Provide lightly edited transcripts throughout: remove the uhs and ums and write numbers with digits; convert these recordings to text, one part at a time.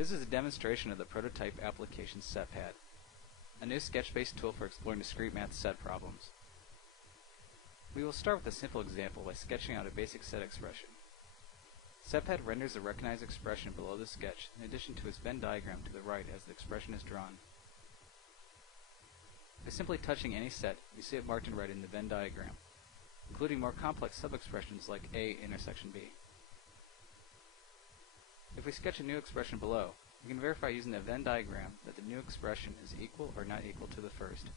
This is a demonstration of the prototype application SetPad, a new sketch-based tool for exploring discrete math set problems. We will start with a simple example by sketching out a basic set expression. SetPad renders the recognized expression below the sketch in addition to its Venn diagram to the right as the expression is drawn. By simply touching any set, we see it marked in red in the Venn diagram, including more complex sub-expressions like A intersection B. If we sketch a new expression below, we can verify using the Venn diagram that the new expression is equal or not equal to the first.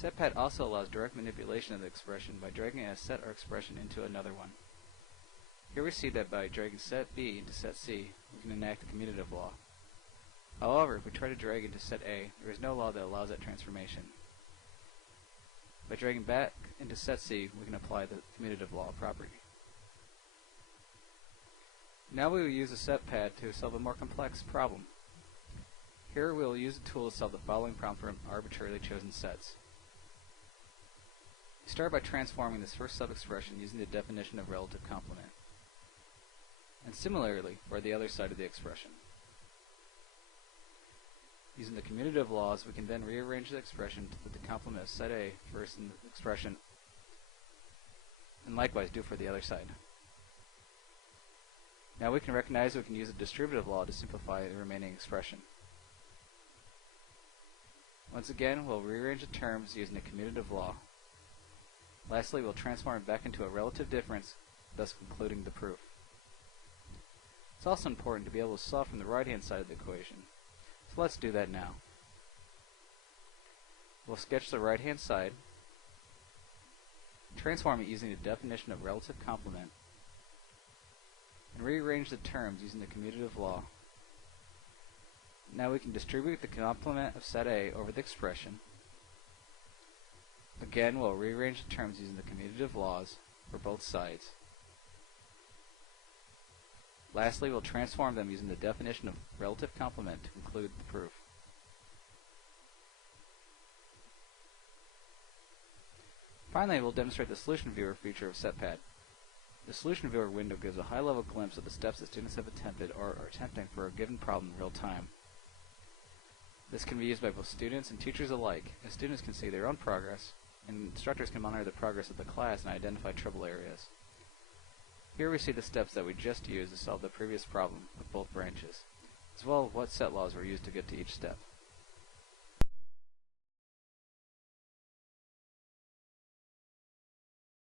SetPad also allows direct manipulation of the expression by dragging a set or expression into another one. Here we see that by dragging set B into set C, we can enact the commutative law. However, if we try to drag into set A, there is no law that allows that transformation. By dragging back into set C, we can apply the commutative law property. Now we will use the SetPad to solve a more complex problem. Here we will use a tool to solve the following problem from arbitrarily chosen sets. We start by transforming this first sub-expression using the definition of relative complement, and similarly for the other side of the expression. Using the commutative laws, we can then rearrange the expression to put the complement of set A first in the expression, and likewise do for the other side. Now we can recognize we can use a distributive law to simplify the remaining expression. Once again, we'll rearrange the terms using the commutative law. Lastly, we'll transform it back into a relative difference, thus concluding the proof. It's also important to be able to solve from the right-hand side of the equation. So let's do that now. We'll sketch the right-hand side, transform it using the definition of relative complement, and rearrange the terms using the commutative law. Now we can distribute the complement of set A over the expression. Again, we'll rearrange the terms using the commutative laws for both sides. Lastly, we'll transform them using the definition of relative complement to conclude the proof. Finally, we'll demonstrate the Solution Viewer feature of SetPad. The Solution Viewer window gives a high-level glimpse of the steps that students have attempted or are attempting for a given problem in real time. This can be used by both students and teachers alike, as students can see their own progress, and instructors can monitor the progress of the class and identify trouble areas. Here we see the steps that we just used to solve the previous problem with both branches, as well as what set laws were used to get to each step.